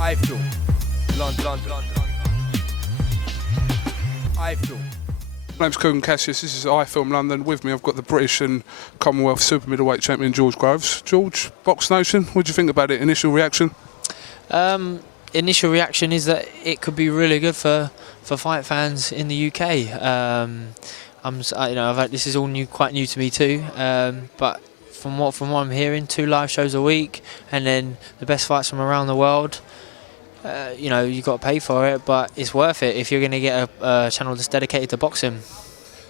iFILM, London. iFILM. My name's Kugan Cassius, this is iFILM London. With me I've got the British and Commonwealth super middleweight champion George Groves. George, BoxNation, what do you think about it? Initial reaction? Initial reaction is that it could be really good for fight fans in the UK. This is all quite new to me too. But from what I'm hearing, 2 live shows a week, and then the best fights from around the world. You've got to pay for it, but it's worth it if you're going to get a channel that's dedicated to boxing.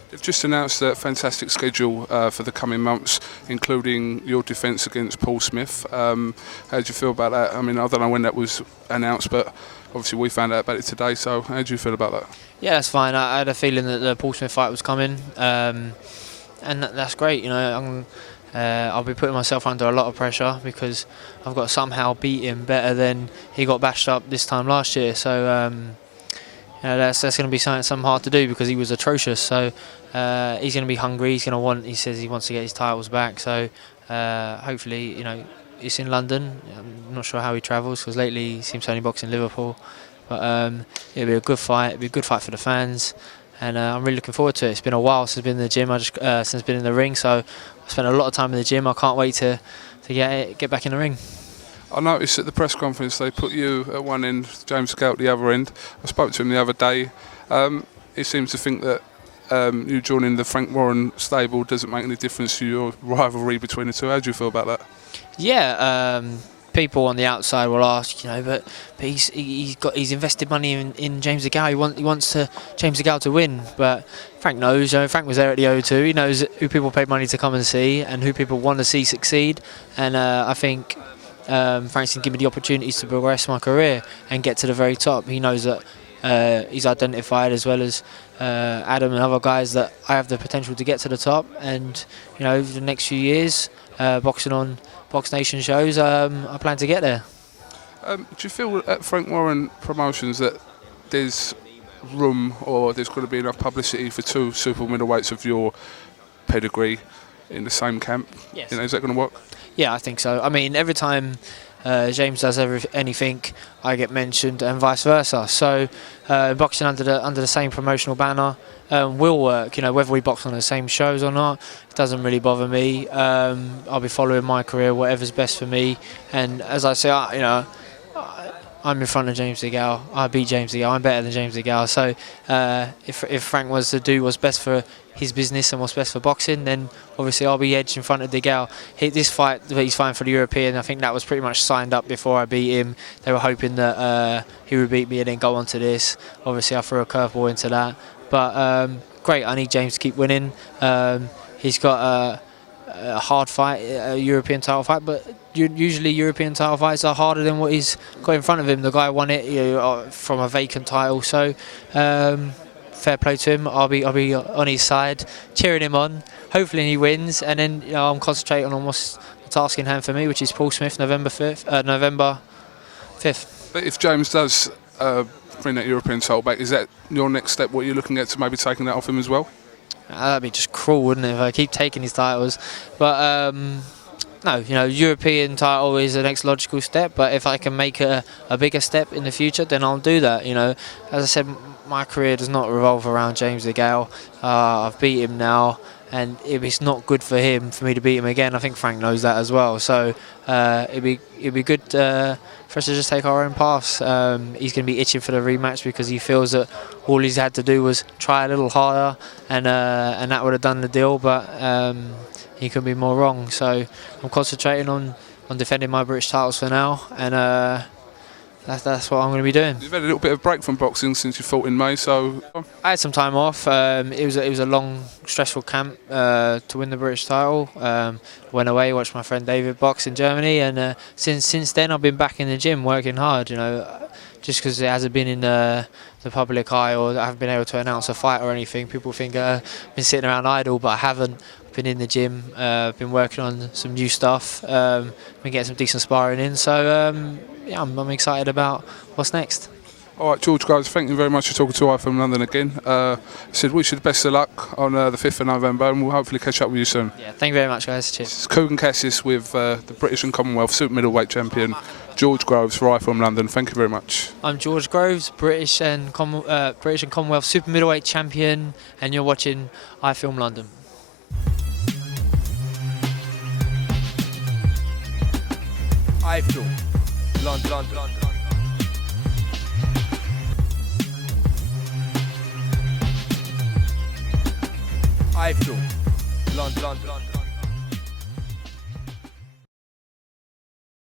They've just announced a fantastic schedule for the coming months, including your defence against Paul Smith. How do you feel about that? I mean, I don't know when that was announced, but obviously we found out about it today, so how do you feel about that? Yeah, that's fine. I had a feeling that the Paul Smith fight was coming, and that's great. I'll be putting myself under a lot of pressure because I've got to somehow beat him better than he got bashed up this time last year. So that's going to be something hard to do because he was atrocious. So he's going to be hungry. He's going to want. He says he wants to get his titles back. So hopefully, it's in London. I'm not sure how he travels because lately he seems to only box in Liverpool. But it'll be a good fight. It'll be a good fight for the fans. And I'm really looking forward to it. It's been a while since I've been in the gym. Since I've been in the ring, so I spent a lot of time in the gym. I can't wait to get back in the ring. I noticed at the press conference they put you at one end, James DeGale at the other end. I spoke to him the other day. He seems to think that you joining the Frank Warren stable doesn't make any difference to your rivalry between the two. How do you feel about that? Yeah. People on the outside will ask, but he's invested money in James DeGale. He wants James DeGale to win, but Frank knows. Frank was there at the O2. He knows who people paid money to come and see and who people want to see succeed. And I think Frank's going to give me the opportunities to progress my career and get to the very top. He knows that he's identified, as well as Adam and other guys, that I have the potential to get to the top. And over the next few years, boxing on BoxNation shows, I plan to get there. Do you feel at Frank Warren Promotions that there's room, or there's going to be enough publicity for 2 super middleweights of your pedigree in the same camp? Yes. Is that going to work? Yeah, I think so. I mean, every time James does anything, I get mentioned, and vice versa. So boxing under the same promotional banner will work. Whether we box on the same shows or not, it doesn't really bother me. I'll be following my career, whatever's best for me. And as I say, I'm in front of James DeGale. I beat James DeGale. I'm better than James DeGale. So if Frank was to do what's best for his business and what's best for boxing, then obviously I'll be edged in front of DeGale. This fight that he's fighting for the European, I think that was pretty much signed up before I beat him. They were hoping that he would beat me and then go on to this. Obviously I threw a curveball into that. But great, I need James to keep winning. He's got a hard fight, a European title fight, but usually European title fights are harder than what he's got in front of him. The guy won it from a vacant title, so fair play to him. I'll be on his side, cheering him on. Hopefully he wins, and then I'm concentrating on what's the task in hand for me, which is Paul Smith, November 5th. But if James does bring that European title back, is that your next step? What you're looking at to maybe taking that off him as well? That'd be just cruel, wouldn't it, if I keep taking his titles? But no, European title is the next logical step. But if I can make a bigger step in the future, then I'll do that. As I said, my career does not revolve around James DeGale. I've beat him now, and if it's not good for him for me to beat him again, I think Frank knows that as well. So it'd be good for us to just take our own paths. He's going to be itching for the rematch because he feels that all he's had to do was try a little harder, and that would have done the deal. But he couldn't be more wrong. So I'm concentrating on defending my British titles for now, and that's what I'm going to be doing. You've had a little bit of break from boxing since you fought in May, so I had some time off. It was a long, stressful camp to win the British title. Went away, watched my friend David box in Germany, and since then I've been back in the gym working hard. Just because it hasn't been in the public eye, or I haven't been able to announce a fight or anything. People think I've been sitting around idle, but I haven't. Been in the gym, been working on some new stuff, been getting some decent sparring in. So yeah, I'm excited about what's next. All right, George, guys, thank you very much for talking to iFILM London again. Said wish you the best of luck on the 5th of November, and we'll hopefully catch up with you soon. Yeah, thank you very much, guys. Cheers. This is Kugan Cassius with the British and Commonwealth super middleweight champion George Groves for iFILM London. Thank you very much. I'm George Groves, British and Commonwealth super middleweight champion, and you're watching iFILM London. iFILM London. iFILM London.